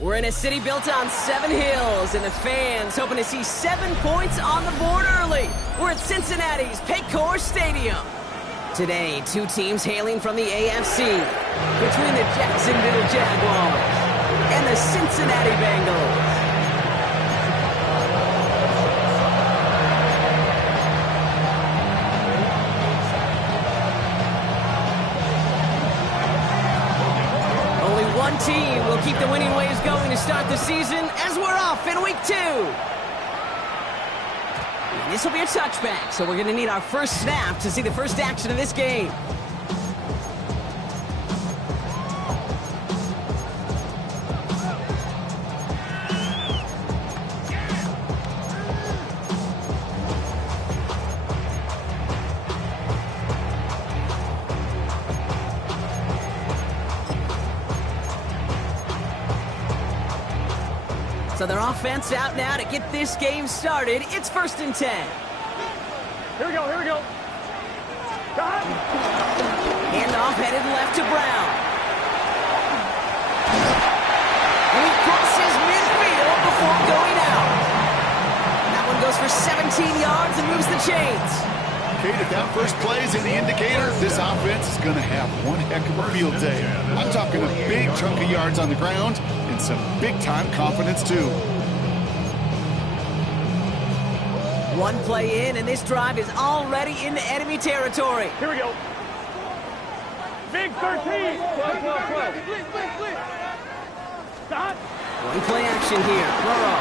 We're in a city built on 7 hills, and the fans hoping to see 7 points on the board early. We're at Cincinnati's Paycor Stadium. Today, 2 teams hailing from the AFC, between the Jacksonville Jaguars and the Cincinnati Bengals. One team will keep the winning ways going to start the season as we're off in week 2. And this will be a touchback, so we're going to need our first snap to see the first action of this game. So their offense out now to get this game started. It's 1st and 10. Here we go. Got it. Handoff headed left to Brown. And he crosses midfield before going out. That one goes for 17 yards and moves the chains. Kate, if that first play is in the indicator, this offense is going to have one heck of a field day. I'm talking a big chunk of yards on the ground and some big-time confidence, too. One play in, and this drive is already into enemy territory. Here we go. Big 13. Stop. One play action here. Burrow.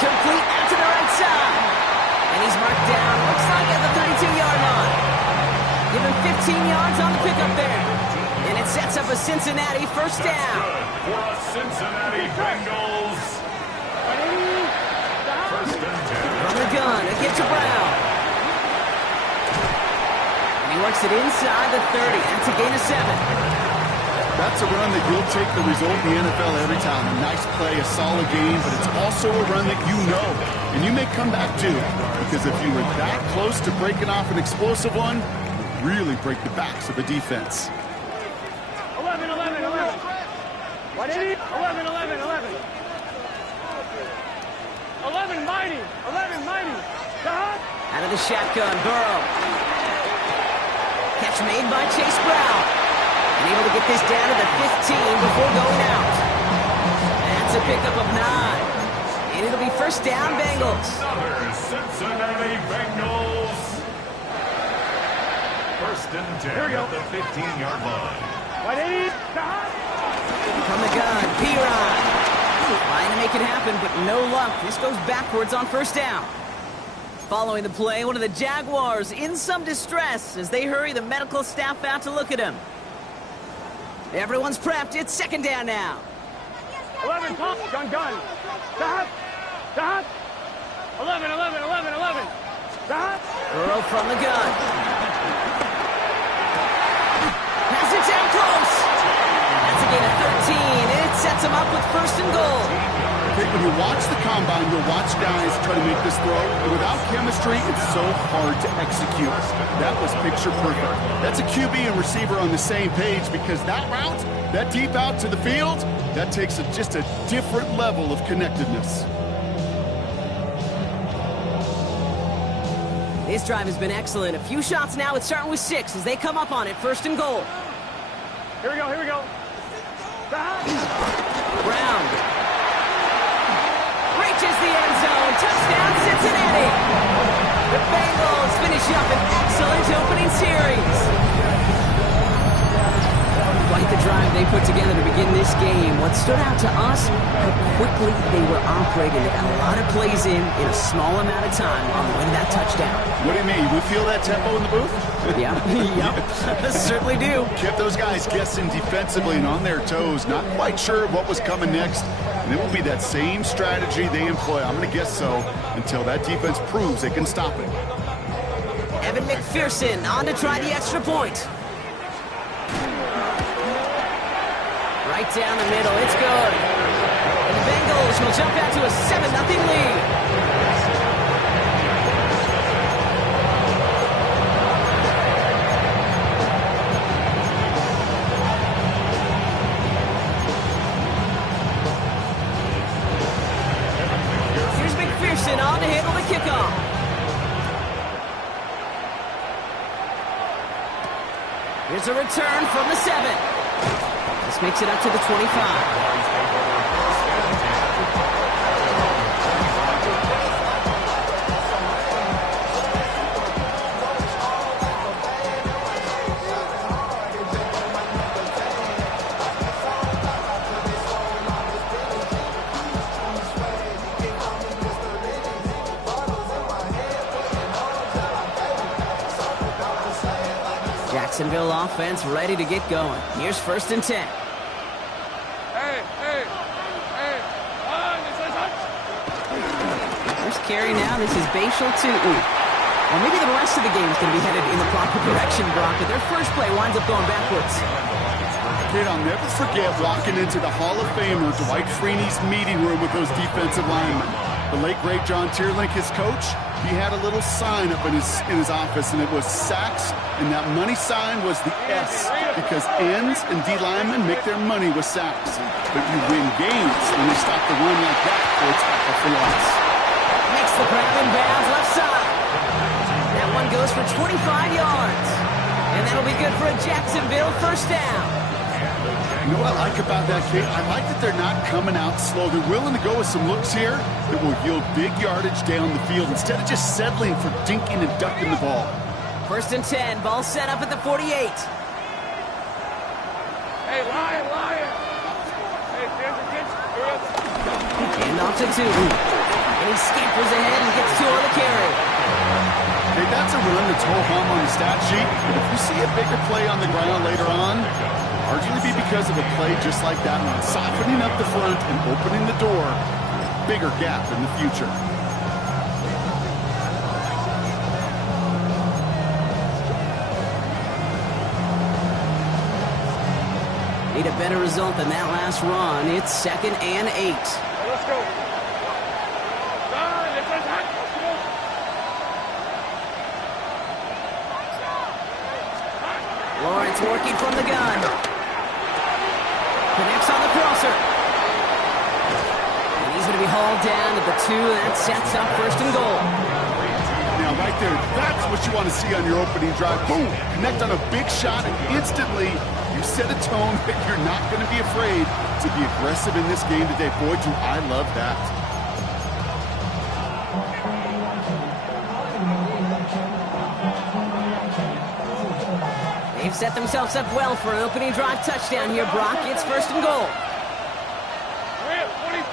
Complete out to the right side. And he's marked down, looks like at the 32-yard line. Give him 15 yards on the pickup there. And it sets up a Cincinnati first down. For a Cincinnati Bengals. First and 10. From the gun, it gets to Brown. And he works it inside the 30. That's a gain of 7. That's a run that you'll take the result in the NFL every time. A nice play, a solid game, but it's also a run that you know, and you may come back to. Because if you were that close to breaking off an explosive one, you really break the backs of the defense. 11. What is it? 11. 11 mighty. Out of the shotgun, Burrow. Catch made by Chase Brown. And able to get this down to the 15 before going out. That's a pickup of 9. And it'll be first down, Bengals. Another Cincinnati Bengals. First and 10 at the 15-yard line. What is it? From the gun, P-Rod. Trying to make it happen, but no luck. This goes backwards on first down. Following the play, one of the Jaguars in some distress as they hurry the medical staff out to look at him. Everyone's prepped. It's second down now. 11, pump, gun. Stop. 11. Stop. Burrow from the gun. Pass it down close. That's a gain of 13, and it sets him up with first and goal. Okay, when you watch the combine, you'll watch guys try to make this throw. And without chemistry, it's so hard to execute. That was picture perfect. That's a QB and receiver on the same page because that route, that deep out to the field, that takes just a different level of connectedness. This drive has been excellent. A few shots now. It's starting with 6 as they come up on it. First and goal. Here we go. Stop. Brown. Reaches the end zone. Touchdown, Cincinnati. The Bengals finish up an excellent opening series. Quite the drive they put together to begin begin this game. What stood out to us, how quickly they were operating. They got a lot of plays in a small amount of time on the way to that touchdown. What do you mean? We feel that tempo in the booth? Yeah, yep, certainly do. Kept those guys guessing defensively and on their toes, not quite sure what was coming next. And it will be that same strategy they employ, I'm going to guess so, until that defense proves they can stop it. Evan McPherson on to try the extra point. Right down the middle, it's good. And the Bengals will jump out to a 7-0 lead. On to handle the kickoff. Here's a return from the 7. This makes it up to the 25. Jacksonville offense ready to get going. Here's 1st and 10. First carry now. This is Bashal to Well, maybe the rest of the game is going to be headed in the proper direction, Brock, but their first play winds up going backwards. Kid, I'll never forget walking into the Hall of Famer Dwight Freeney's meeting room with those defensive linemen. The late, great John Tierlink, his coach, he had a little sign up in his office, and it was sacks, and that money sign was the S, because ends and D linemen make their money with sacks. But you win games when they stop the run like that, or it's tackle for loss. Makes the grab in bounds left side. That one goes for 25 yards. And that'll be good for a Jacksonville first down. You know what I like about that, Kate? I like that they're not coming out slow. They're willing to go with some looks here that will yield big yardage down the field instead of just settling for dinking and ducking the ball. 1st and 10. Ball set up at the 48. Hey, Lion! Hey, there's your kids. And off to Tootin. And he scampers ahead and gets 2 on the carry. Hey, that's a run that's ho-hum on the stat sheet. But if you see a bigger play on the ground later on, largely be because of a play just like that one, softening up the front and opening the door for a bigger gap in the future. Need a better result than that last run. It's 2nd and 8. Let's go. Lawrence working from the gun. Connects on the crosser. And he's going to be hauled down at the 2. That sets up 1st and goal. Now, right there, that's what you want to see on your opening drive. Boom! Connect on a big shot, and instantly you set a tone that you're not going to be afraid to be aggressive in this game today. Boy, do I love that. They've set themselves up well for an opening drive touchdown here, Brock. It's 1st and goal. 23.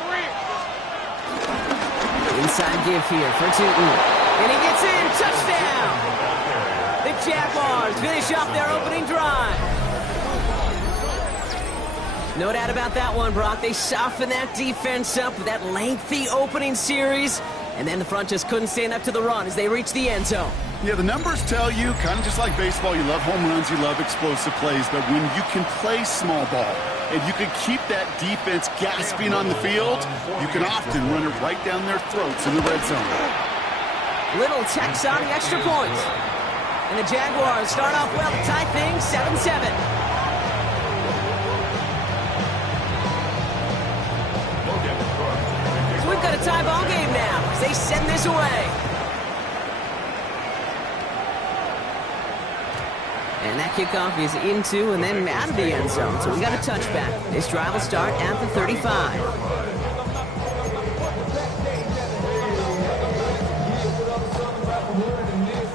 Inside give here for Tootin. And he gets in. Touchdown! The Jaguars finish off their opening drive. No doubt about that one, Brock. They soften that defense up with that lengthy opening series. And then the front just couldn't stand up to the run as they reached the end zone. Yeah, the numbers tell you, kind of just like baseball, you love home runs, you love explosive plays, but when you can play small ball and you can keep that defense gasping on the field, you can often run it right down their throats in the red zone. Little tacks on the extra point. And the Jaguars start off well to tie things 7-7. So we've got a tie ball game now as they send this away. And that kickoff is into and then out of the end zone. So we got a touchback. This drive will start at the 35.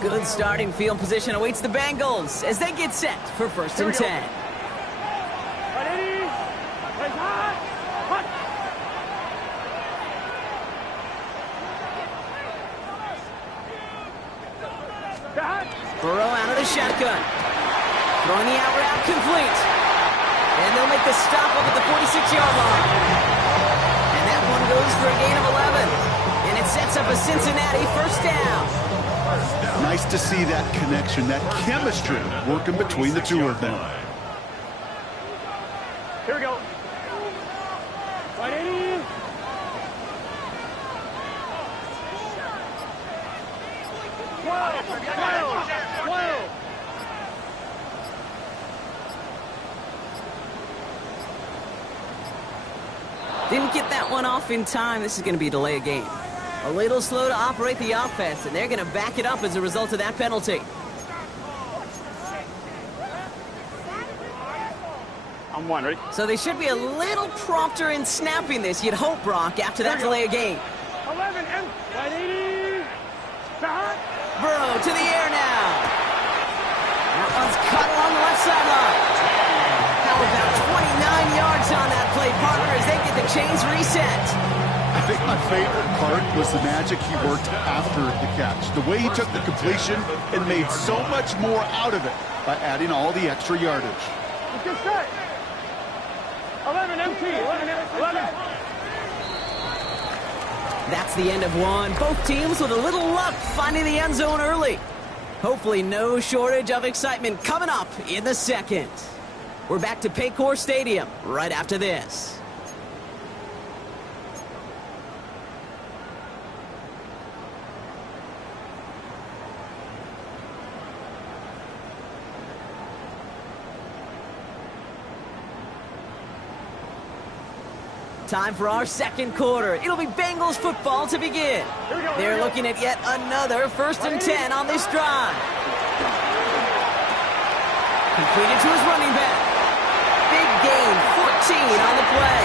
Good starting field position awaits the Bengals as they get set for 1st and 10. Burrow out of the shotgun. Throwing the out route complete. And they'll make the stop up at the 46-yard line. And that one goes for a gain of 11. And it sets up a Cincinnati first down. Nice to see that connection, that chemistry working between the two of them. Here we go. Right, 80. Whoa. Didn't get that one off in time. This is going to be a delay of game. A little slow to operate the offense, and they're going to back it up as a result of that penalty. I'm one, ready? So they should be a little prompter in snapping this, you'd hope, Brock, after that delay of game. 11 and right, 80. Burrow to the air now. That one's cut along the left sideline. How about 29 yards on that play, partner, as they get the chains reset. I think my favorite part was the magic he worked after the catch. The way he took the completion and made so much more out of it by adding all the extra yardage. Let's get set. 11 MT. 11. That's the end of one. Both teams with a little luck finding the end zone early. Hopefully no shortage of excitement coming up in the second. We're back to Paycor Stadium right after this. Time for our second quarter. It'll be Bengals football to begin. They're looking at yet another 1st and 10 on this drive. Completed to his running back. Big gain, 14 on the play.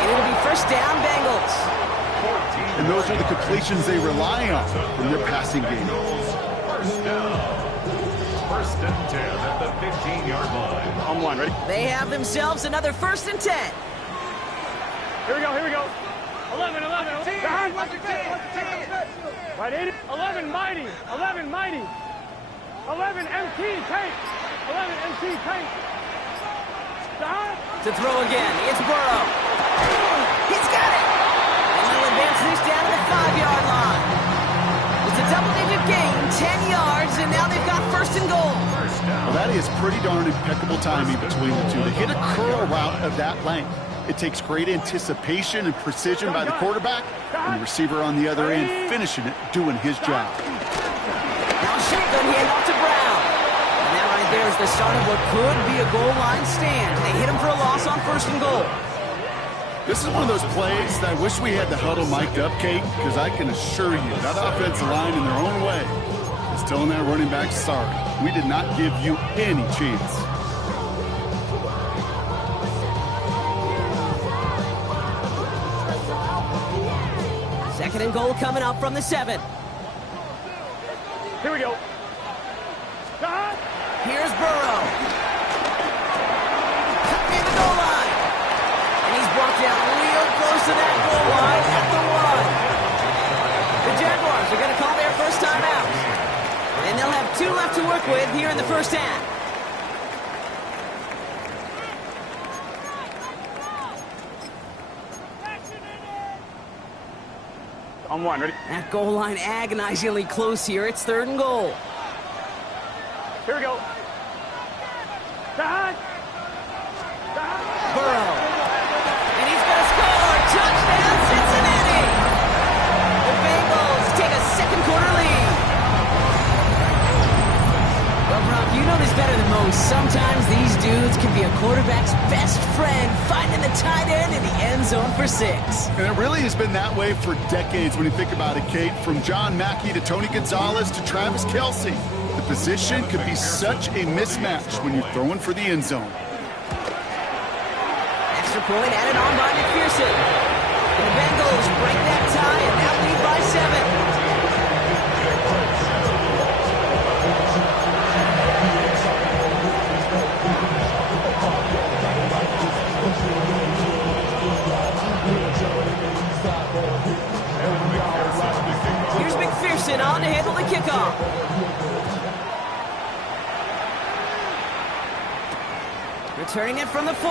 And it'll be first down, Bengals. And those are the completions they rely on from their passing game. First down. 1st and 10 at the 15-yard line. I'm one, ready? They have themselves another 1st and 10. Here we go. 11. Right, 80. 11 mighty. 11 MT tank. 11 MT tank. To throw again, it's Burrow. He's got it. And they'll advance this down to the 5-yard line. It's a double-digit gain, 10 yards, and now they've got 1st and goal. Well, that is pretty darn impeccable timing between the two. To hit a curl route of that length, it takes great anticipation and precision by the quarterback, and the receiver on the other end finishing it, doing his job. Now shotgun handoff to Brown. And that right there is the start of what could be a goal line stand. They hit him for a loss on 1st and goal. This is one of those plays that I wish we had the huddle mic'd up, Kate, because I can assure you that offensive line in their own way is telling that running back, sorry, we did not give you any chance. Second and goal coming up from the 7. Here we go. Here's Burrow. Cut near the goal line. And he's brought down real close to that goal line at the 1. The Jaguars are going to call their first time out. And they'll have 2 left to work with here in the first half. I'm one, ready? That goal line agonizingly close here. It's 3rd and goal. Here we go. Burrow. And he's going to score. Touchdown, Cincinnati. The Bengals take a second quarter lead. Well, Brock, you know this better than most. Sometimes these dudes can be a quarterback's best friend, finding the tight end in the end zone for 6. And it really has been that way for decades when you think about it, Kate. From John Mackey to Tony Gonzalez to Travis Kelce. The position could be such a mismatch when you're throwing for the end zone. Extra point added on by McPherson. And the Bengals break that tie and now lead by 7. Returning it from the 4.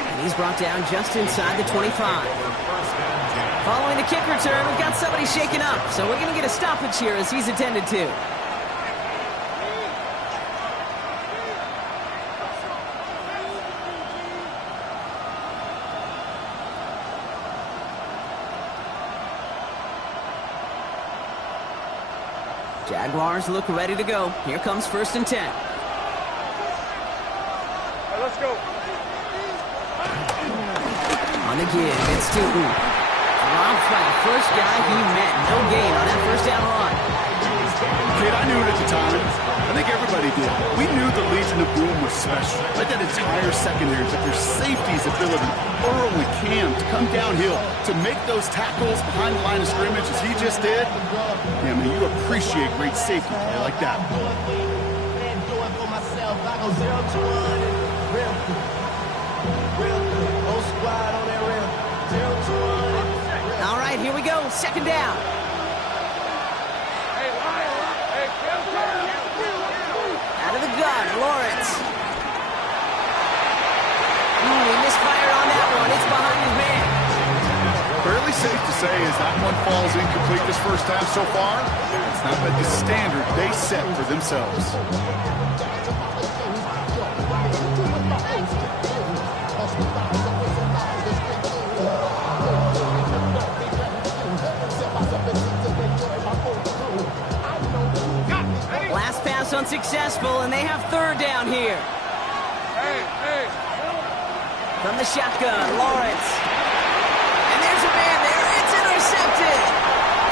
And he's brought down just inside the 25. Following the kick return, we've got somebody shaken up, so we're going to get a stoppage here as he's attended to. Jaguars look ready to go. Here comes 1st and 10. Let's go. On the give, it's Tootin. Dropped by the first guy he met. No gain on that first down run. Kid, I knew it at the time. I think everybody did. We knew the Legion of Boom was special. Like that entire secondary, but their safety's ability, Earl and Cam, to come downhill, to make those tackles behind the line of scrimmage as he just did. Yeah, man, you appreciate great safety play like that. All right, here we go. 2nd down. Out of the gun, Lawrence. He misfired on that one. It's behind his man. Fairly safe to say as that one falls incomplete this first half so far. It's not been the standard they set for themselves. Last pass unsuccessful, and they have 3rd down here. From the shotgun, Lawrence. And there's a man there. It's intercepted.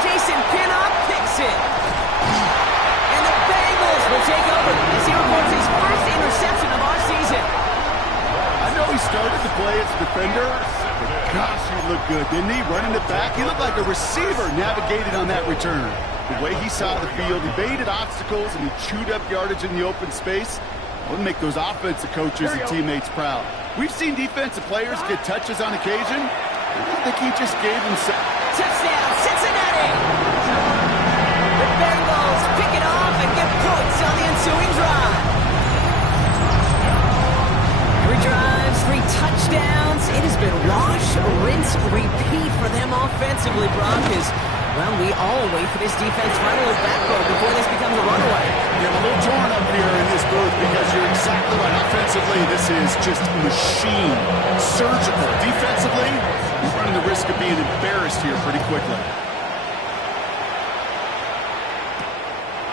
Jason Pinnock picks it. And the Bengals will take over as he records his first interception of our season. I know he started to play as a defender, but gosh, he looked good, didn't he? Running it back, he looked like a receiver navigated on that return. The way he saw the field, he evaded obstacles, and he chewed up yardage in the open space. Would make those offensive coaches and teammates proud. We've seen defensive players get touches on occasion. I think he just gave himself. Touchdown, Cincinnati! The Bengals pick it off and get points on the ensuing drive. 3 drives, 3 touchdowns. It has been wash, rinse, repeat for them offensively, Brock. Well, we all wait for this defense finally backbone before this becomes a runaway. You're a little torn up here in this booth because you're exactly right. Offensively, this is just machine. Surgical. Defensively, he's running the risk of being embarrassed here pretty quickly.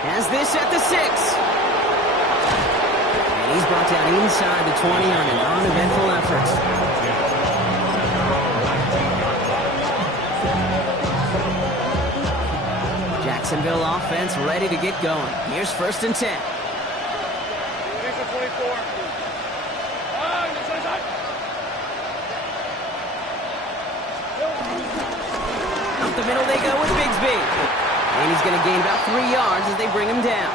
Has this at the 6. And he's brought down inside the 20 on an uneventful effort. Jacksonville offense ready to get going. Here's 1st and 10. Up the middle they go with Bigsby. And he's going to gain about 3 yards as they bring him down.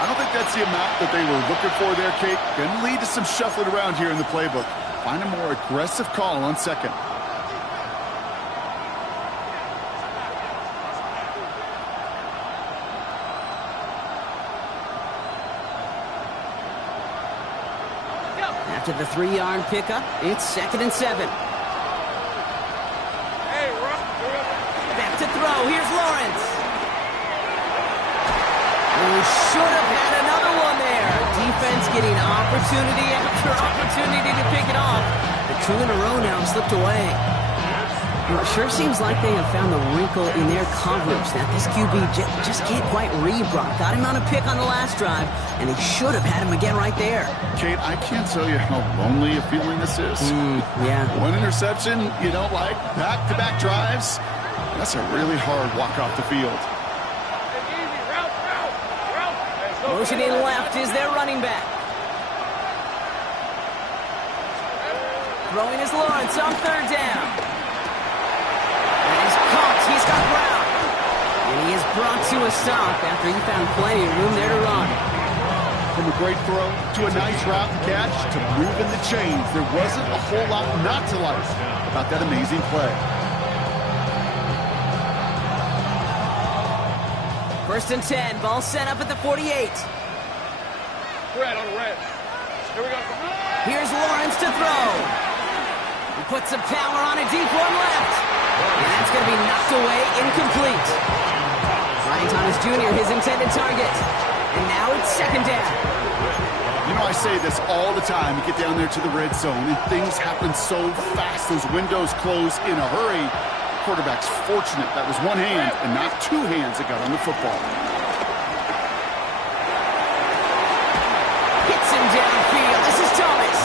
I don't think that's the amount that they were looking for there, Kate. Going to lead to some shuffling around here in the playbook. Find a more aggressive call on 2nd. After the 3-yard pickup, it's 2nd and 7. Back to throw. Here's Lawrence. Who should have had another one there. Defense getting opportunity after opportunity to pick it off. The 2 in a row now slipped away. Well, it sure seems like they have found the wrinkle in their coverage that this QB just can't quite read, Brock. Got him on a pick on the last drive, and he should have had him again right there. Kate, I can't tell you how lonely a feeling this is. Yeah. One interception, you don't like. Back-to-back drives. That's a really hard walk off the field. Motioning left is their running back. Throwing is Lawrence on 3rd down. He's got Brown. And he is brought to a stop after he found plenty of room there to run. From a great throw to a nice route and catch to moving the chains, there wasn't a whole lot not to like about that amazing play. 1st and 10. Ball set up at the 48. red, on red. Here we go. Here's Lawrence to throw. He puts some power on a deep one left. And that's going to be knocked away, incomplete. Ryan Thomas Jr., his intended target. And now it's second down. You know, I say this all the time. You get down there to the red zone, and things happen so fast. Those windows close in a hurry. Quarterback's fortunate that was one hand and not two hands that got on the football. Hits him downfield. This is Thomas.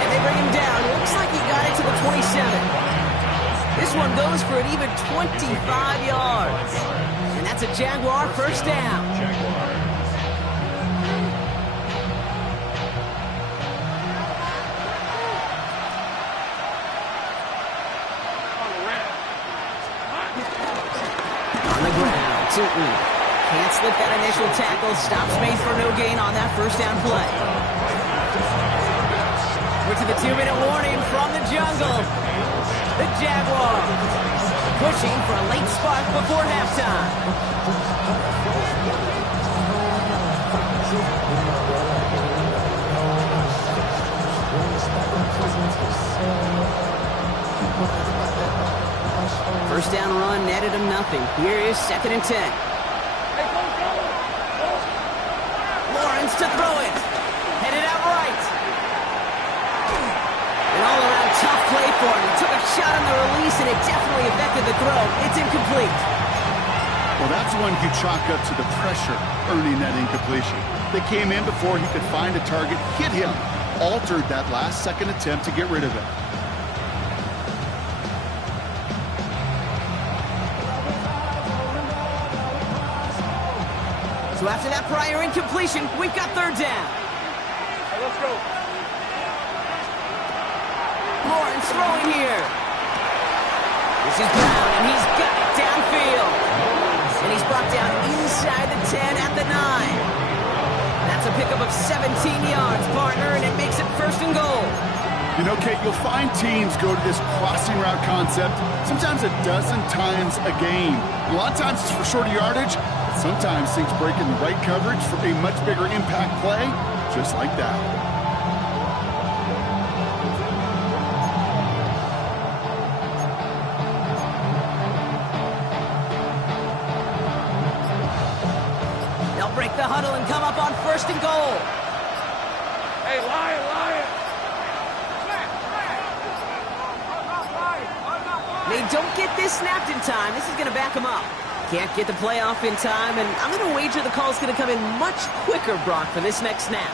And they bring him down. Looks like he got it to the 27. This one goes for an even 25 yards. And that's a Jaguar first down. Can't slip that initial tackle. Stops Mace for no gain on that first down play. We're to the 2-minute warning from the jungle. The Jaguars pushing for a late spark before halftime. First down run netted him nothing. Here is 2nd and 10. Lawrence to throw it. Headed out right. An all-around tough play for him. He took a shot on the release, and it definitely affected the throw. It's incomplete. Well, that's one you chalk up to the pressure earning that incompletion. They came in before he could find a target, hit him, altered that last-second attempt to get rid of it. So after that prior incompletion, we've got 3rd down. Hey, let's go. Lawrence throwing here. This is Brown, and he's got it downfield. And he's brought down inside the 10 at the 9. That's a pickup of 17 yards, partner, and it makes it 1st and goal. You know, Kate, you'll find teams go to this crossing route concept sometimes a dozen times a game. A lot of times it's for shorter yardage. Sometimes things break in the right coverage for a much bigger impact play, just like that. They'll break the huddle and come up on 1st and goal. Hey, Lion. They don't get this snapped in time. This is going to back them up. Can't get the play off in time, and I'm going to wager the call's going to come in much quicker, Brock, for this next snap.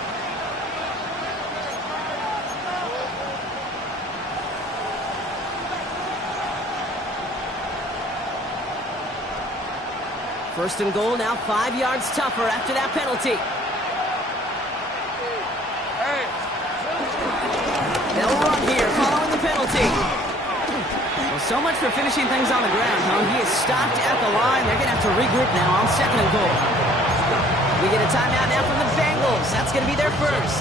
First and goal, now 5 yards tougher after that penalty. Hey. They'll run here following the penalty. Well, so much for finishing things on the ground, huh? He is stopped at the line. They're going to have to regroup now on 2nd and goal. We get a timeout now from the Bengals. That's going to be their first.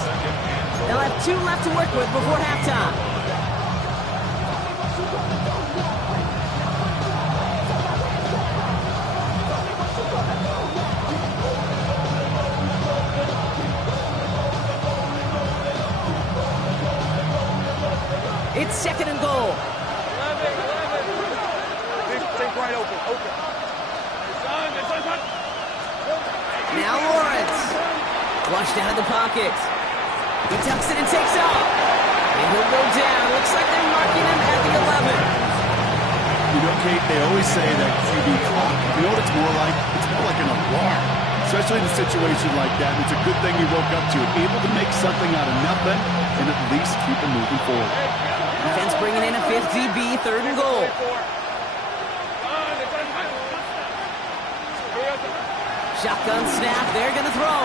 They'll have 2 left to work with before halftime. It's 2nd and goal. Think right open. Now Lawrence. Flushed out of the pocket. He tucks it and takes off. And he'll go down. Looks like they're marking him at the 11. You know, Kate, they always say that QB clock. You know what it's more like? It's more like an alarm. Especially in a situation like that. It's a good thing he woke up to it. Able to make something out of nothing and at least keep him moving forward. Defense bringing in a 5th DB, 3rd and goal. Shotgun snap, they're going to throw.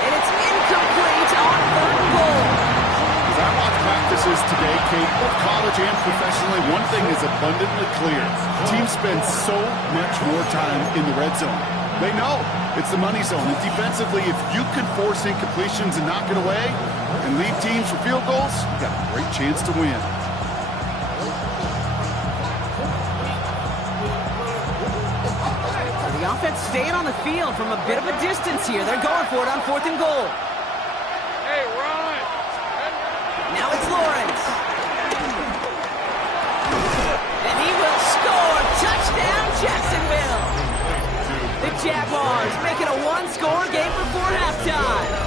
And it's incomplete on 3rd and goal. As I watch practices today, Kate, both college and professionally, one thing is abundantly clear. Teams spend so much more time in the red zone. They know it's the money zone. And defensively, if you can force incompletions and knock it away and lead teams for field goals, you got a great chance to win. The offense staying on the field from a bit of a distance here. They're going for it on 4th and goal. Hey, run! Now it's Lawrence. And he will score. Touchdown, Jacksonville. The Jaguars make it a one-score game before halftime.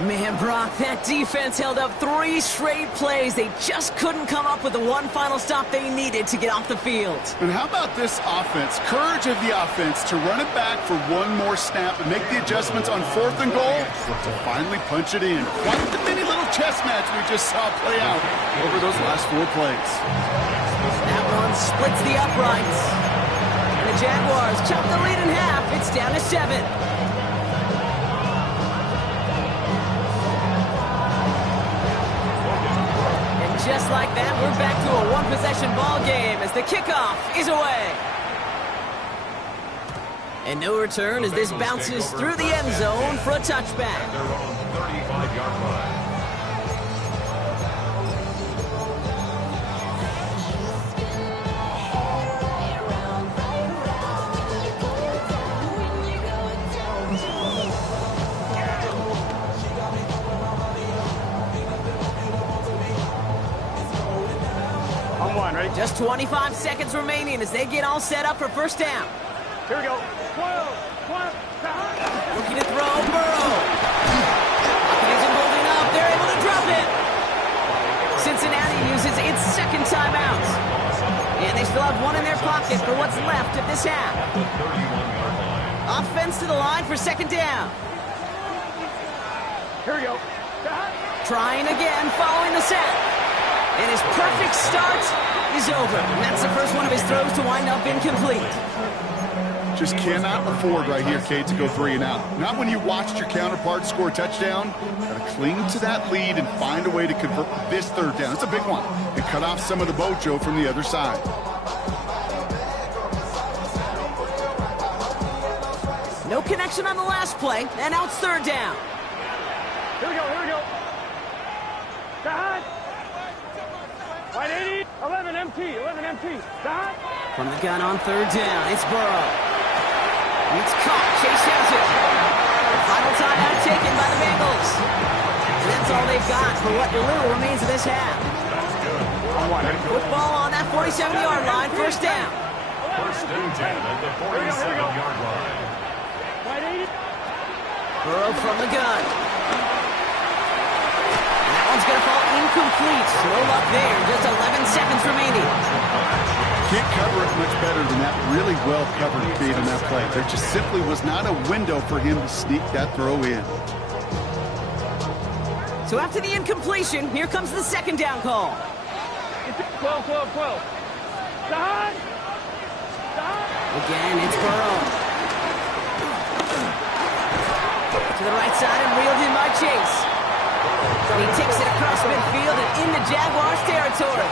Man, Brock, that defense held up 3 straight plays. They just couldn't come up with the one final stop they needed to get off the field. And how about this offense? Courage of the offense to run it back for one more snap and make the adjustments on 4th and goal to finally punch it in. Quite the mini little chess match we just saw play out over those last 4 plays. That one splits the uprights. And the Jaguars chop the lead in half. It's down to 7. Just like that, we're back to a one-possession ball game as the kickoff is away. And no return as this bounces through the end zone for a touchback. They're on 35-yard line. Just 25 seconds remaining as they get all set up for first down. Here we go. 12. Looking to throw, Burrow. Pocket isn't holding up. They're able to drop it. Cincinnati uses its second timeout. And they still have one in their pocket for what's left of this half. Offense to the line for second down. Here we go. Trying again following the sack. And his perfect start is over. And that's the first one of his throws to wind up incomplete. Just cannot afford right here, Kate, to go 3 and out. Not when you watched your counterpart score a touchdown. Got to cling to that lead and find a way to convert this 3rd down. It's a big one. And cut off some of the mojo from the other side. No connection on the last play, and now it's 3rd down. Here we go. Behind. Right 80. 11 MT. Behind. From the gun on 3rd down, it's Burrow. It's caught. Chase has it. Final timeout taken by the Bengals. And that's all they've got for what little remains of this half. Football on that 47-yard line, first down. First and 10 at the 47-yard line. Right 80. Burrow from the gun. And that one's going to fall incomplete. No luck there. Just 11 seconds remaining. Can't cover it much better than that. Really well covered feed on that play. There just simply was not a window for him to sneak that throw in. So after the incompletion, here comes the second down call. 12. Behind. Again, it's Burrow. To the right side and reeled in by Chase. He takes it across midfield and into Jaguars territory.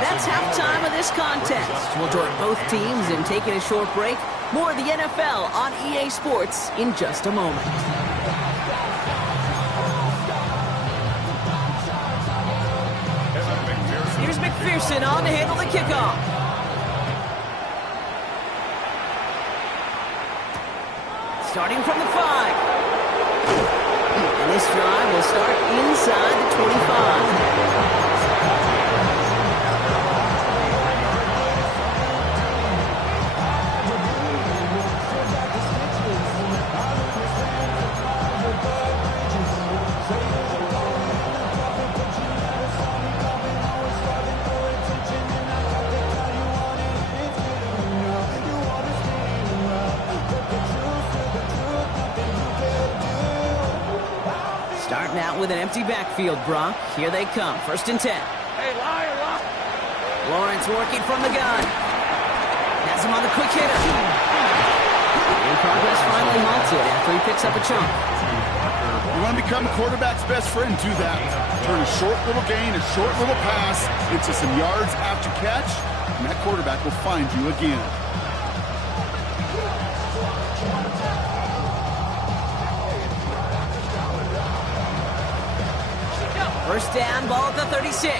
That's halftime of this contest. We'll join both teams in taking a short break. More of the NFL on EA Sports in just a moment. Here's McPherson on to handle the kickoff. Starting from the 5. And this drive will start inside the 25. Starting out with an empty backfield, Brock. Here they come. First and 10. Hey, liar. Lawrence working from the gun. Has him on the quick hitter. In progress finally halted after he picks up a chunk. You want to become a quarterback's best friend, do that. Turn a short little gain, a short little pass into some yards after catch, and that quarterback will find you again. First down, ball at the 36.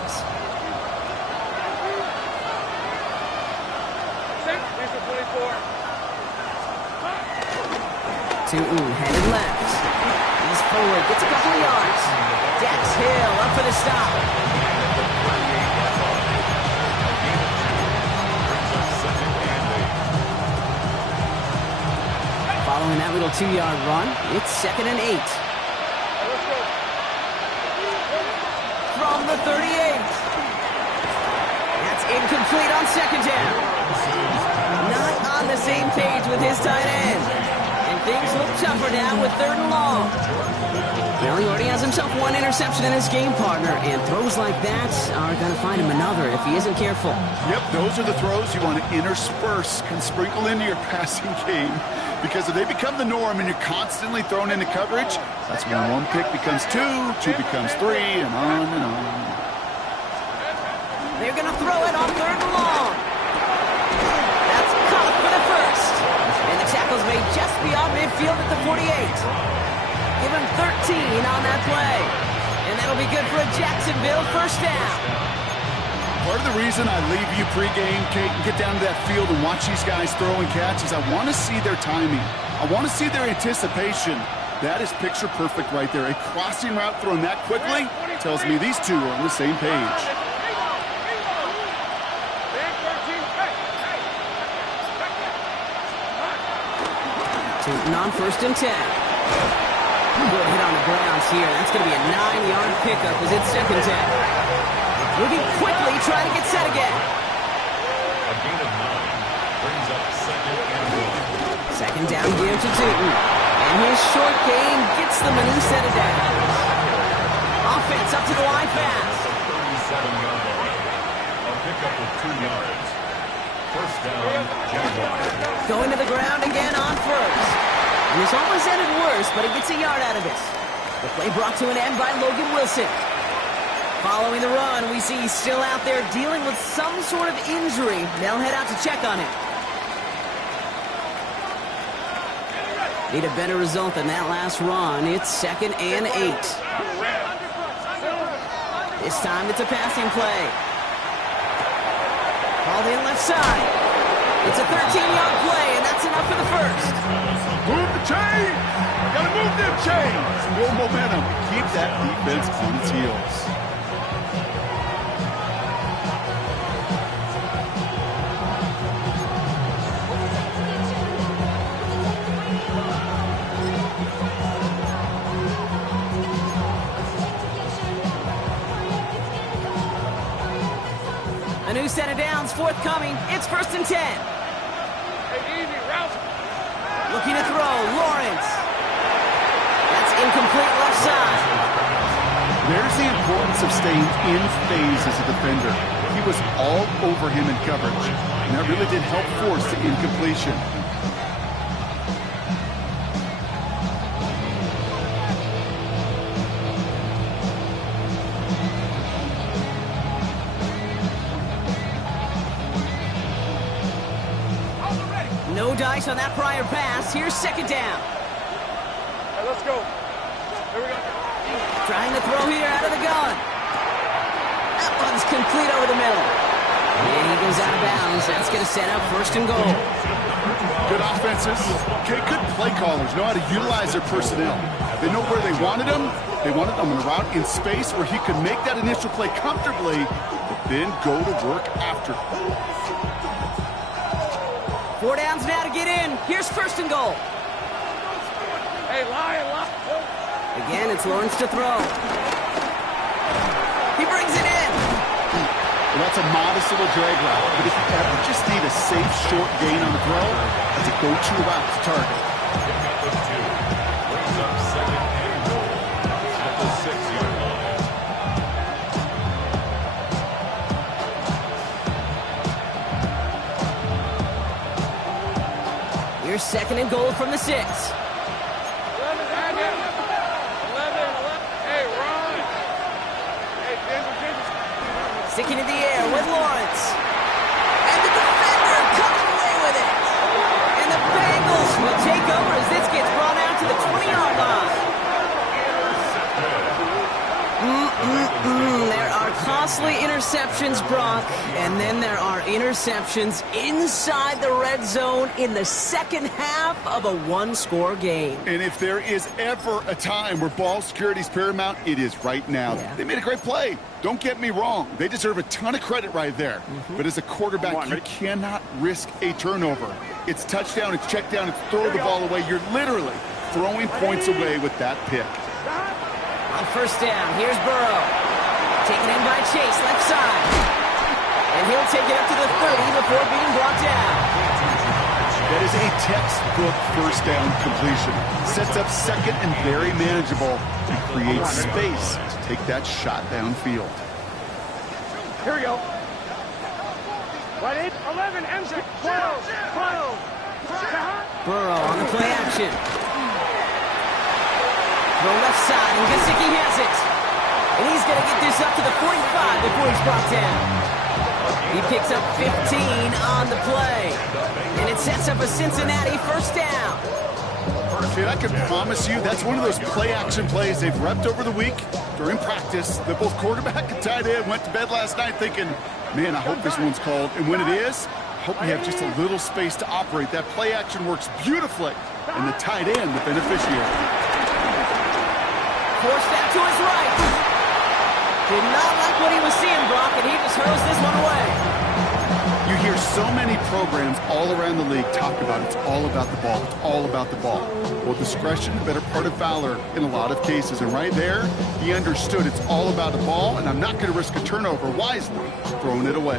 Tootin headed left. He's forward, gets a couple of yards. Dax Hill up for the stop. Following that little 2-yard run, it's 2nd and 8. From the 38. That's incomplete on 2nd down. Not on the same page with his tight end. And things look tougher now with 3rd and long. Well, he already has himself one interception in his game, partner, and throws like that are going to find him another if he isn't careful. Yep, those are the throws you want to intersperse and sprinkle into your passing game, because if they become the norm and you're constantly thrown into coverage, that's when 1 pick becomes 2, 2 becomes 3, and on and on. They're going to throw it on 3rd and long. That's caught for the first. And the tackle's made just beyond midfield at the 48. Give him 13 on that play. And that'll be good for a Jacksonville first down. Part of the reason I leave you pregame, Kate, and get down to that field and watch these guys throw and catch is I want to see their timing. I want to see their anticipation. That is picture perfect right there. A crossing route thrown that quickly tells me these two are on the same page. Tootin on 1st and 10. Good hit on the grounds here. That's going to be a 9-yard pickup as it's 2nd down. Moving quickly, trying to get set again. A gain of 9 brings up 2nd and 2nd down give to Tootin. And his short game gets them a new set of downs. Offense up to the line pass. 37-yard line. A pickup of 2 yards. First down, Jaguars. Going to the ground again on 1st. And this almost ended worse, but he gets a yard out of it. The play brought to an end by Logan Wilson. Following the run, we see he's still out there dealing with some sort of injury. They'll head out to check on him. Need a better result than that last run. It's 2nd and 8. This time it's a passing play. Called in left side. It's a 13-yard play, and that's enough for the first. Move the chains! Gotta move them chains! More momentum. Keep that defense on its heels. A new set of downs forthcoming. It's 1st and 10. Looking to throw, Lawrence. That's incomplete left side. There's the importance of staying in phase as a defender. He was all over him in coverage, and that really did help force the incompletion. No dice on that prior pass. Here's 2nd down. Hey, let's go. Here we go. Trying to throw here out of the gun. That one's complete over the middle. And he goes out of bounds. That's going to set up 1st and goal. Good offenses. Okay, good play callers know how to utilize their personnel. They know where they wanted him. They wanted him on a route in space where he could make that initial play comfortably, but then go to work after. 4 downs now to get in. Here's 1st and goal. Hey, Lion. Again, it's Lawrence to throw. He brings it in. Well, that's a modest little drag route, but if you ever just need a safe, short gain on the throw, that's a go-to route to target. Pickup of 2 brings up 2nd and goal at the 6-yard line. Here's 2nd and goal from the 6. 11. Hey, Ron. Hey, Ginger. Sticking in the air with Lawrence. And the defender comes away with it. And the Bengals will take over as this gets brought out to the 20-yard line. There are Mostly interceptions, Brock, and then there are interceptions inside the red zone in the second half of a one-score game. And if there is ever a time where ball security is paramount, it is right now. Yeah. They made a great play. Don't get me wrong. They deserve a ton of credit right there. But as a quarterback, you cannot risk a turnover. It's touchdown, it's check down, it's throw the ball away. You're literally throwing points away with that pick. On first down, here's Burrow. Taken in by Chase, left side. And he'll take it up to the 30 before being brought down. That is a textbook first down completion. Sets up second and very manageable and creates space to take that shot downfield. Here we go. Right 8, 11, and 12, 12. Burrow on the play action. The left side, and Gesicki has it. And he's going to get this up to the 45 before he's brought down. He picks up 15 on the play. And it sets up a Cincinnati first down. Dude, I can promise you that's one of those play-action plays they've repped over the week during practice. That both quarterback and tight end went to bed last night thinking, man, I hope this one's called. And when it is, I hope we have just a little space to operate. That play-action works beautifully. And the tight end, the beneficiary. Forced out to his right. Did not like what he was seeing, Brock, and he just hurls this one away. You hear so many programs all around the league talk about it's all about the ball. It's all about the ball. Well, discretion, the better part of valor in a lot of cases. And right there, he understood it's all about the ball, and I'm not going to risk a turnover wisely, throwing it away.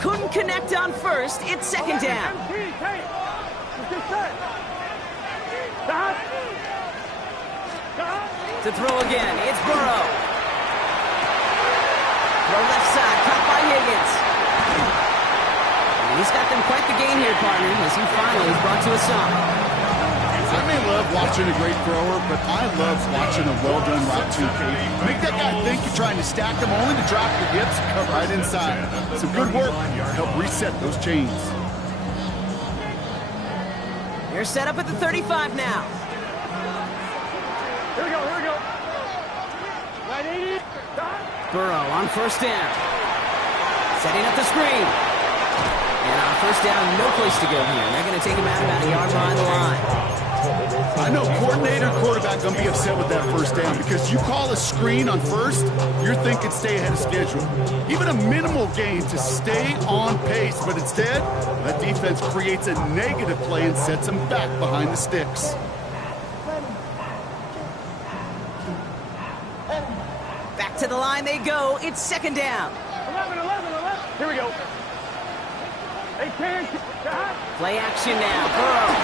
Couldn't connect on first. It's second down. To throw again, it's Burrow. Throw left side, caught by Higgins. And he's got them quite the gain here, partner, as he finally is brought to a stop. I may love watching a great thrower, but I love watching a well-done route too, Katie. Make that guy think you're trying to stack him only to drop your hips and cut right inside. Some good work to help reset those chains. They're set up at the 35 now. Here we go, here we go. Right 80. Burrow on first down. Setting up the screen. And on first down, no place to go here. They're going to take him out about a yard behind the line. I know coordinator quarterback going to be upset with that first down because you call a screen on first, you're thinking stay ahead of schedule. Even a minimal gain to stay on pace, but instead, that defense creates a negative play and sets them back behind the sticks. Back to the line they go. It's second down. 11, 11, 11. Here we go. They can. Play action now. Burrow.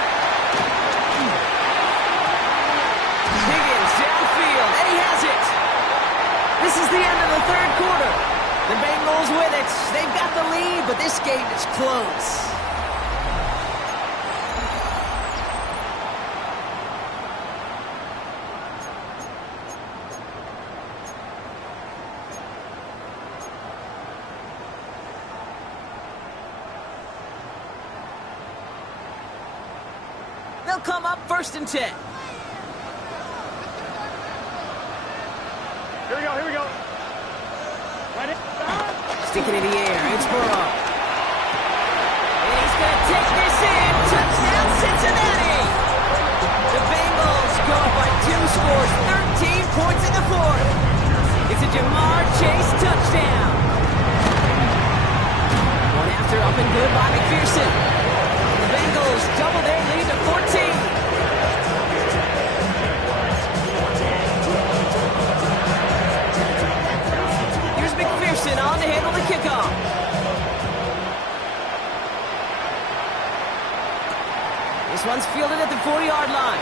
Higgins downfield, and he has it. This is the end of the third quarter. The Bengals with it. They've got the lead, but this game is close. They'll come up first and 10. Here we go, here we go. Right in. Stick it in the air. It's Burrow. And he's going to take this in. Touchdown, Cincinnati. The Bengals go up by 2 scores, 13 points in the fourth. It's a Jamar Chase touchdown. One after up and good by McPherson. The Bengals double their lead to 14. Here's McPherson on to handle the kickoff. This one's fielded at the 40-yard line.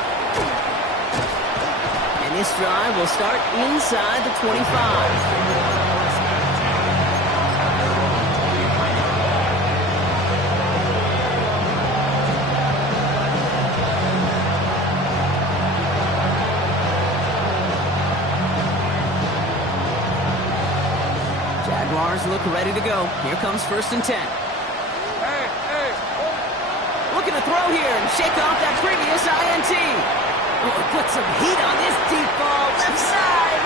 And this drive will start inside the 25. Jaguars look ready to go. Here comes first and 10. Looking to throw here and shake off that previous INT. Oh, put some heat on this deep ball. Left side.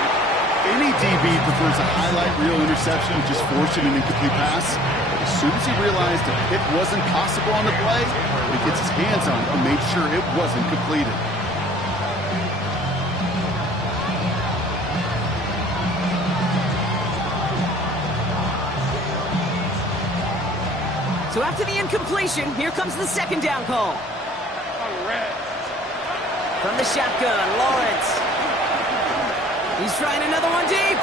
Any DB prefers a highlight reel interception and just forcing an incomplete pass. But as soon as he realized a hit wasn't possible on the play, he gets his hands on it and made sure it wasn't completed. So after the incompletion, here comes the second down call. From the shotgun, Lawrence. He's trying another one deep.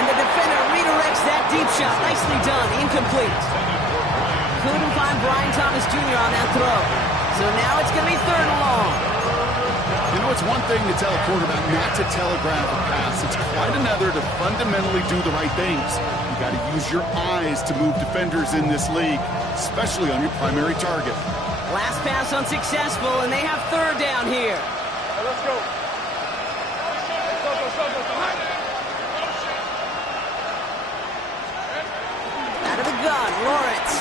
And the defender redirects that deep shot. Nicely done. Incomplete. Couldn't find Brian Thomas Jr. on that throw. So now it's going to be third and long. You know, it's one thing to tell a quarterback not to telegraph a pass. It's quite another to fundamentally do the right things. You got to use your eyes to move defenders in this league, especially on your primary target. Last pass unsuccessful, and they have third down here. Hey, let's go. Out of the gun, Lawrence.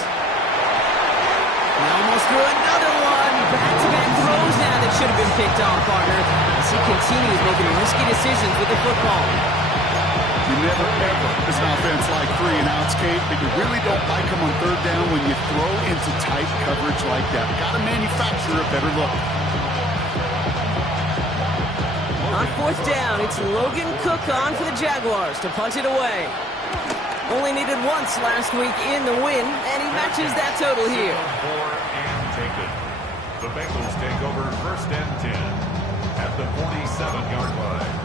He almost threw another one. Back-to-back throws now that should have been picked off, partner, as he continues making risky decisions with the football. You never, ever, as an offense, like 3 and outs, Kate, but you really don't like them on third down when you throw into tight coverage like that. Got to manufacture a better look. On fourth down, it's Logan Cook on for the Jaguars to punt it away. Only needed once last week in the win, and he matches that total here. And take it. The Bengals take over first and 10 at the 47-yard line.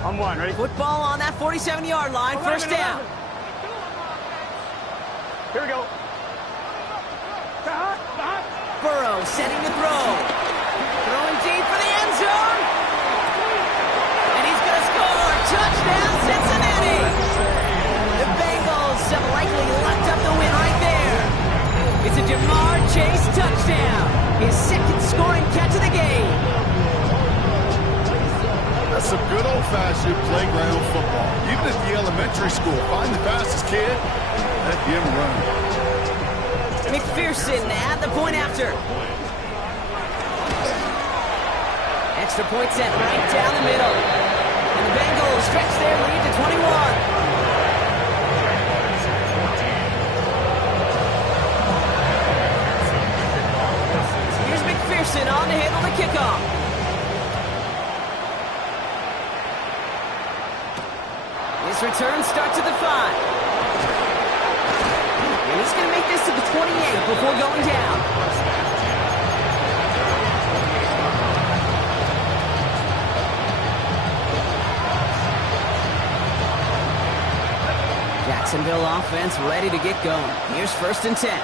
On one, ready? Football on that 47-yard line, first down. Here we go. Burrow setting the throw. Throwing deep for the end zone. And he's going to score. Touchdown, Cincinnati. The Bengals have likely locked up the win right there. It's a Jamar Chase touchdown. His second scoring catch of the game. That's some good old-fashioned playground football. Even at the elementary school, find the fastest kid, let him run. McPherson at the point after. Extra point set right down the middle. And the Bengals stretch their lead to 21. Here's McPherson on to handle the kickoff. His return starts at the 5. And he's going to make this to the 28 before going down. Jacksonville offense ready to get going. Here's first and 10.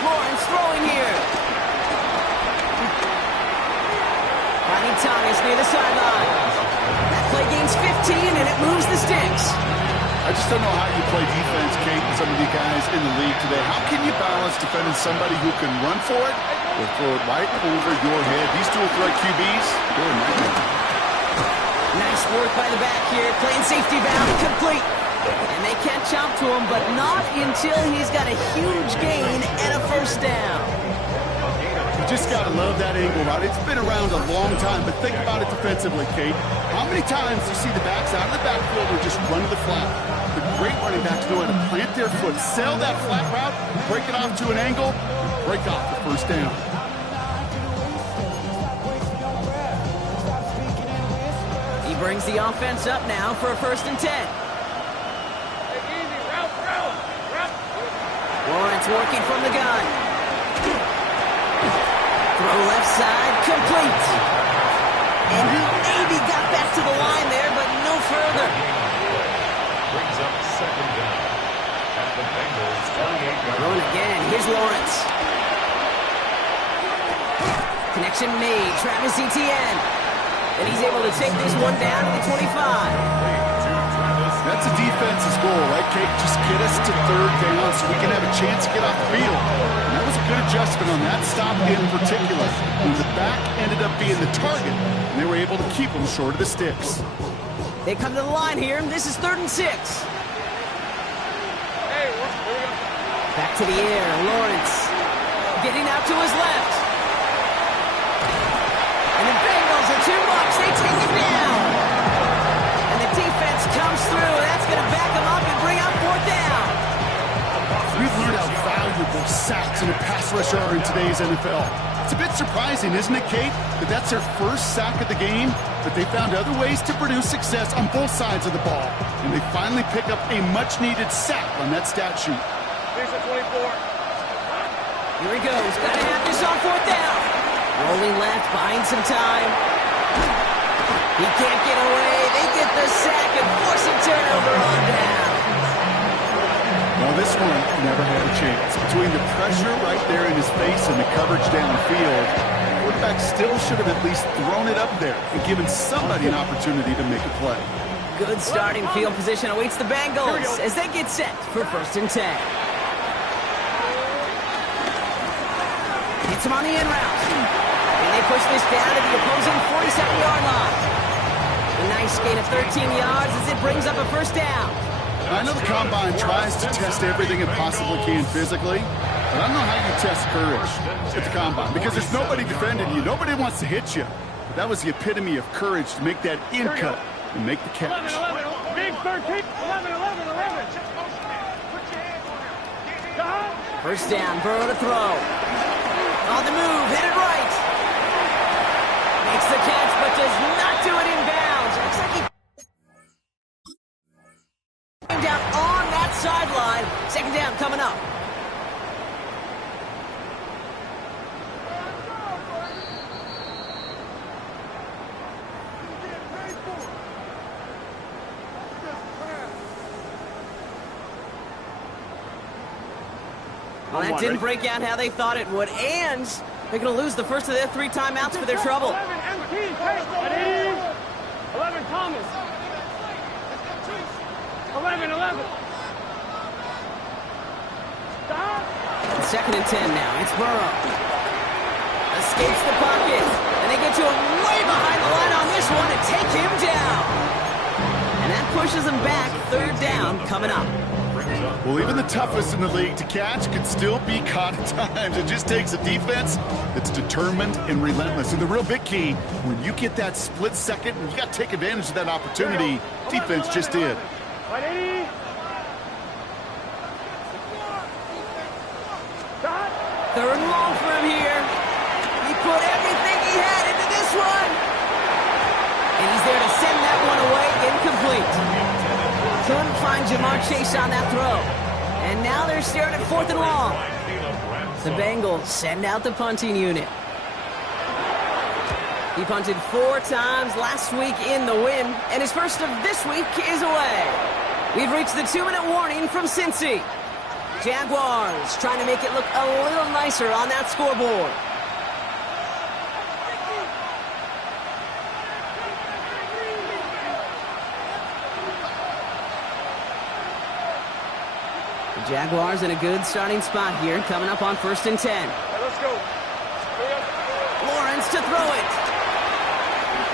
Lawrence throwing here. Finding Thomas near the sideline. That play gains 15 and it moves the sticks. I just don't know how you play defense, Kate, and some of the guys in the league today. How can you balance defending somebody who can run for it or throw it right over your head? These dual threat QBs, they're a nightmare. Nice work by the back here, playing safety valve, complete. And they catch up to him, but not until he's got a huge gain and a first down. You just got to love that angle route. It's been around a long time, but think about it defensively, Kate. How many times do you see the backs out of the backfield or just run to the flat? The great running backs know how to plant their foot, sell that flat route, break it off to an angle, break off the first down. He brings the offense up now for a first and 10. Lawrence working from the gun. Throw left side, complete. And he maybe got back to the line there, but no further. Brings up second down at the Bengals 28-yard line. Throwing again, here's Lawrence. Connection made, Travis Etienne. And he's able to take this one down to the 25. That's a defense's goal, right, Kate? Just get us to third down so we can have a chance to get off the field. And that was a good adjustment on that stop in particular. When the back ended up being the target, and they were able to keep him short of the sticks. They come to the line here. This is 3rd and 6. Hey, here we go. Back to the air, Lawrence. Getting out to his left. And the Bengals are too much. They take him down. And the defense comes through. That's going to back him up and bring up fourth down. We've learned how valuable sacks in a pass rush are in today's NFL. It's a bit surprising, isn't it, Kate, that that's their first sack of the game, but they found other ways to produce success on both sides of the ball. And they finally pick up a much-needed sack on that stat sheet. 24. Here he goes. Got to have this on fourth down. Rolling left, buying some time. He can't get away. They get the sack and force a turnover on down. Well, this one never had a chance. Between the pressure right there in his face and the coverage downfield, the quarterback still should have at least thrown it up there and given somebody an opportunity to make a play. Good starting field position awaits the Bengals as they get set for 1st and 10. Hits him on the in route. And they push this down to the opposing 47-yard line. A nice gain of 13 yards as it brings up a 1st down. I know the Combine tries to test everything it possibly can physically, but I don't know how you test courage at the Combine because there's nobody defending you. Nobody wants to hit you. But that was the epitome of courage to make that in cut and make the catch. 11, 11. Big 13. 11, 11, 11. 1st down, Burrow to throw. On the move, hit it right. Makes the catch, but does not do it in bounds. Looks like he came down on that sideline. 2nd down coming up. Well, that didn't break out how they thought it would, and they're going to lose the first of their 3 timeouts for their trouble. 11, MT, 11, Thomas. 11, 11. Stop. 2nd and 10 now. It's Burrow. Escapes the pocket, and they get to him way behind the line on this one and take him down. And that pushes them back. 3rd down coming up. Well, even the toughest in the league to catch can still be caught at times. It just takes a defense that's determined and relentless. And the real big key, when you get that split second, and you got to take advantage of that opportunity, defense just did. 3rd and long for him here. He put everything he had into this one. And he's there to send that one away incomplete. Couldn't find Jamar Chase on that throw. And now they're staring at 4th and long. The Bengals send out the punting unit. He punted 4 times last week in the win, and his first of this week is away. We've reached the 2-minute warning from Cincy. Jaguars trying to make it look a little nicer on that scoreboard. Jaguars in a good starting spot here, coming up on 1st and 10. Let's go. Lawrence to throw it.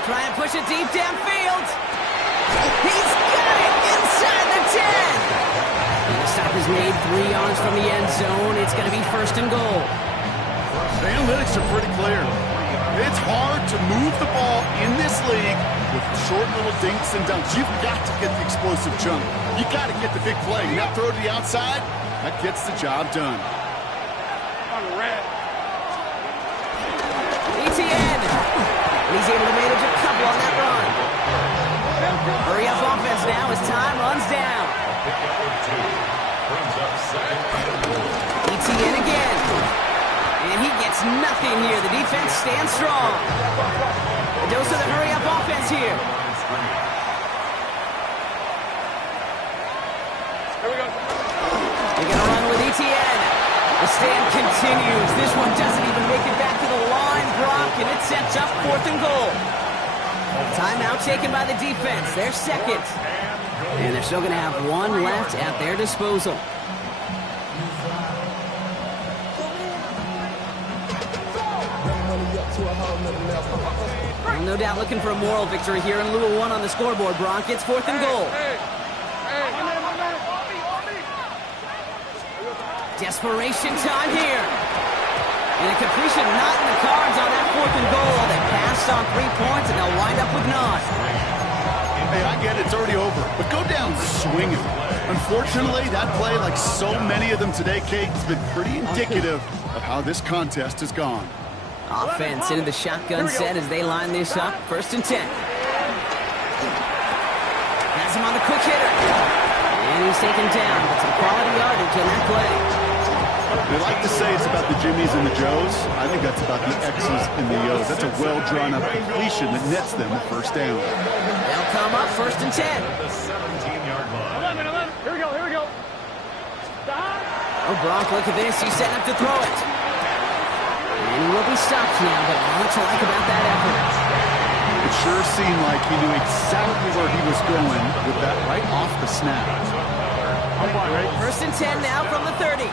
Trying to push it deep downfield. He's got it inside the 10. And the stop is made 3 yards from the end zone. It's going to be 1st and goal. The analytics are pretty clear. It's hard to move the ball in this league with short little dinks and dunks. You've got to get the explosive jump. You got to get the big play. And that throw to the outside, that gets the job done. ETN. He's able to manage a couple on that run. Hurry up offense now as time runs down. ETN again. And he gets nothing here. The defense stands strong. A dose of the hurry-up offense here. Here we go. They're going to run with ETN. The stand continues. This one doesn't even make it back to the line, Brock, and it sets up 4th and goal. Timeout taken by the defense. They're 2nd. And they're still going to have 1 left at their disposal. Well, no doubt looking for a moral victory here in Little 1 on the scoreboard, Brock. It's 4th and goal. Desperation time here. And a completion not in the cards on that 4th and goal. They passed on 3 points, and they'll wind up with none. Hey, I get it, it's already over, but go down swinging. Unfortunately, that play, like so many of them today, Kate, has been pretty indicative of how this contest has gone. Offense into the shotgun set as they line this up. 1st and 10. Has him on the quick hitter. And he's taken down, but some quality yardage on that play. They like to say it's about the Jimmies and the Joes. I think that's about the X's and the O's. That's a well-drawn-up completion that nets them a 1st down. They'll come up 1st and 10. The 17-yard line. 11. Here we go. Stop. Oh, Gronk, look at this. He's setting up to throw it. And he will be stopped now, but what to like about that effort? It sure seemed like he knew exactly where he was going with that right off the snap. 1st and 10 now from the 30.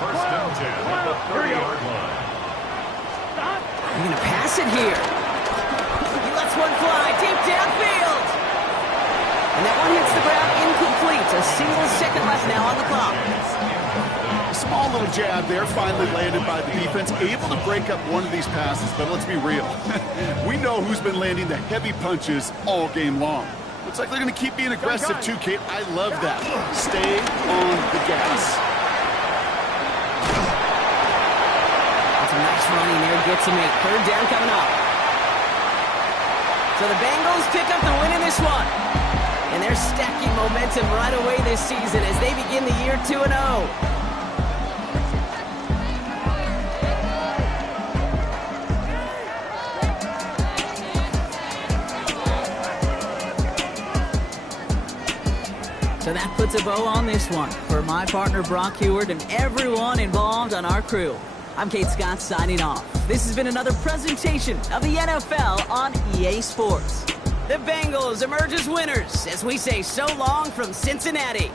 1st and 10 at the 30-yard line. They're going to pass it here. He lets one fly deep downfield. And that one hits the ground incomplete. A single second left now on the clock. A small little jab there, finally landed by the defense. Able to break up one of these passes, but let's be real. We know who's been landing the heavy punches all game long. Looks like they're going to keep being aggressive too, Kate. I love that. Stay on the gas. That's a nice running there. Gets him 8. 3rd down coming up. So the Bengals pick up the win in this one. And they're stacking momentum right away this season as they begin the year 2-0. So that puts a bow on this one. For my partner Brock Heward and everyone involved on our crew, I'm Kate Scott signing off. This has been another presentation of the NFL on EA Sports. The Bengals emerge as winners as we say so long from Cincinnati.